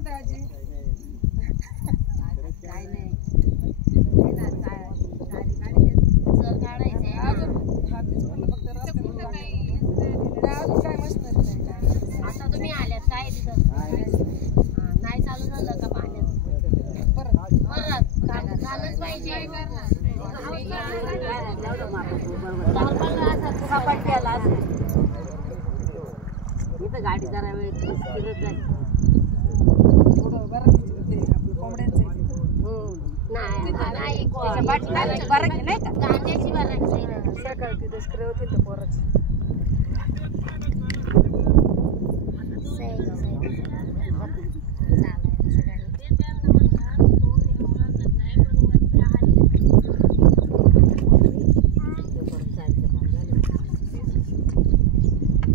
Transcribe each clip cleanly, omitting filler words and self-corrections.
म्हणते आजी? काय नाही काय मशनरी नाही. आता तुम्ही आल्यात काय तिथं नाही चालू झालं का पाण्यात परत झालंच पाहिजे. इथं गाडी जरा वेळ फिरत जाईल थोडं बरं कोंबड्यांचं नाही नाही का गांजाची बराची सकाळ तिथे स्प्रे होती तर पोराची.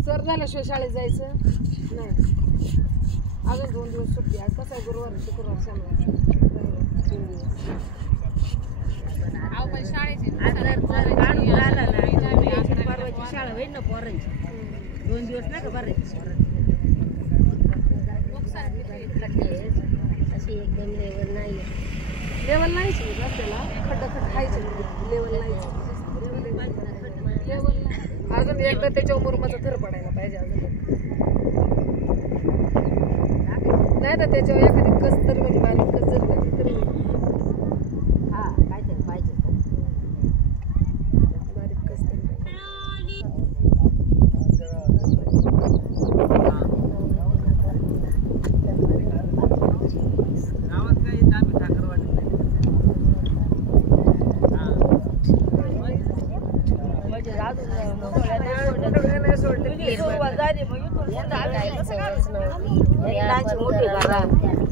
सर झाल्याशिवाय शाळेत जायचं नाही. अजून 2 दिवस सुट्टी. आज कसं आहे गुरुवार शुक्रवार शनिवार 3 दिवस. शाळा होईल ना पोरांची 2 दिवस नाही का बरं अशी एकदम लेवल नाही. लेवल नाहीच रस्त्याला खड्डा खायचं लेवल नाहीच. अजून एकदा त्याच्या मुरमाचा थर पडायला पाहिजे अजून. नाही तर त्याच्यावर एखादी कस तरी म्हणजे बारीक कस जर लागली तरी हा काहीतरी पाहिजे बारीक कस तरी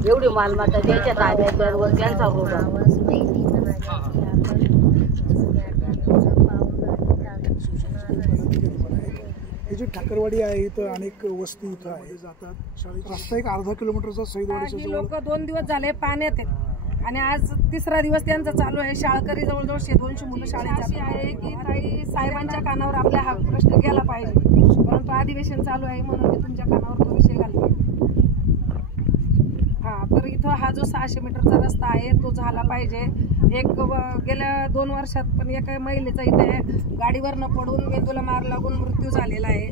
एवढी मालमत्ता त्यांच्या ताब्यात त्यांचा ही जी ठाकरवाडी आहे इथं अनेक वस्ती इथं आहे जातात शाळेत. रस्ता एक अर्धा किलोमीटरचा सईदवाडीच्या जवळ. लोक 2 दिवस झाले पाण्यात आहेत आणि आज 3रा दिवस त्यांचा चालू आहे. शाळकरी जवळजवळ 200 मुलं शाळेत जात आहे की ताई साहेबांच्या कानावर आपला हा प्रश्न गेला पाहिजे. परंतु अधिवेशन चालू आहे म्हणून मी तुमच्या कानावर तो विषय घालते. हा तर इथं हा जो 600 मीटरचा रस्ता आहे तो झाला पाहिजे. गेल्या 2 वर्षात पण एका महिलेचा इथे गाडीवरनं पडून मेंदूला मार लागून मृत्यू झालेला आहे.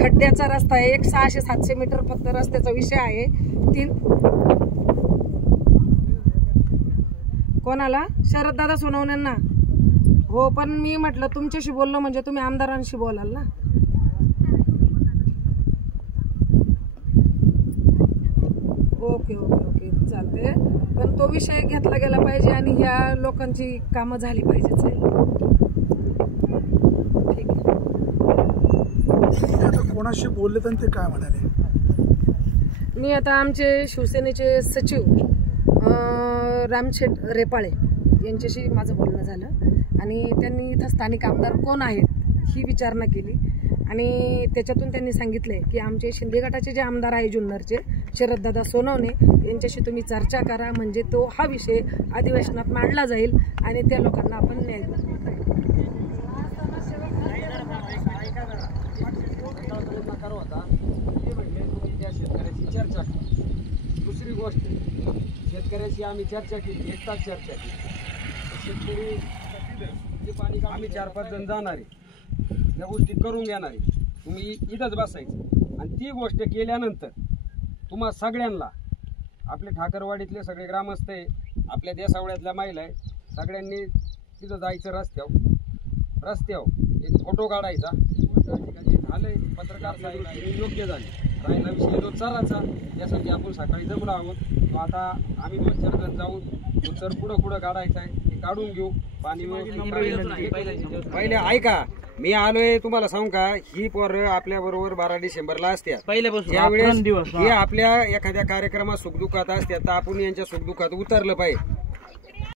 खड्ड्याचा रस्ता आहे. एक 600-700 मीटर फक्त रस्त्याचा विषय आहे. 3 कोणाला? शरददादा सोनवण्यांना. हो पण मी म्हटलं तुमच्याशी बोललो म्हणजे तुम्ही आमदारांशी बोलाल ना. ओके ओके ओके चालते. पण तो विषय घेतला गेला पाहिजे आणि ह्या लोकांची कामं झाली पाहिजेच आहे. ठीक आहे. आता कोणाशी बोलले तर ते काय म्हणाले? मी आता आमचे शिवसेनेचे सचिव रामशेठ रेपाळे यांच्याशी माझं बोलणं झालं आणि त्यांनी इथं स्थानिक आमदार कोण आहेत ही विचारणा केली आणि त्याच्यातून त्यांनी सांगितले की आमचे शिंदे गटाचे जे आमदार आहे जुन्नरचे शरददादा सोनवणे यांच्याशी तुम्ही चर्चा करा म्हणजे तो हा विषय अधिवेशनात मांडला जाईल आणि त्या लोकांना आपण न्याय देऊ. दुसरी गोष्ट शेतकऱ्याची आम्ही चर्चा केली. एक तास चर्चा केली. शेतकरी पाणी आम्ही 4-5 जण जाणारे या गोष्टी करून घेणारे. तुम्ही इथंच बसायचं आणि ती गोष्ट केल्यानंतर तुम्हा सगळ्यांना आपले ठाकरवाडीतले सगळे ग्रामस्थ आहे आपल्या देसावळ्यातल्या महिला आहे सगळ्यांनी तिथं जायचं रस्त्यावर एक फोटो काढायचा. झालंय पत्रकार साहेब योग्य झाले. राहिला विषय जो चराचा त्यासाठी आपण सकाळी जमलो आहोत. तो आता आम्ही 2-4 जण जाऊन तो चर पुढं काढायचा आहे ते काढून घेऊ. पाणी पहिले ऐका मी आलोय तुम्हाला सांगू का ही पोरं आपल्या बरोबर 12 डिसेंबरला असतात त्यावेळेस हे आपल्या एखाद्या कार्यक्रमात सुखदुःखात असतात तर आपण यांच्या सुखदुःखात उतरलं पाहिजे.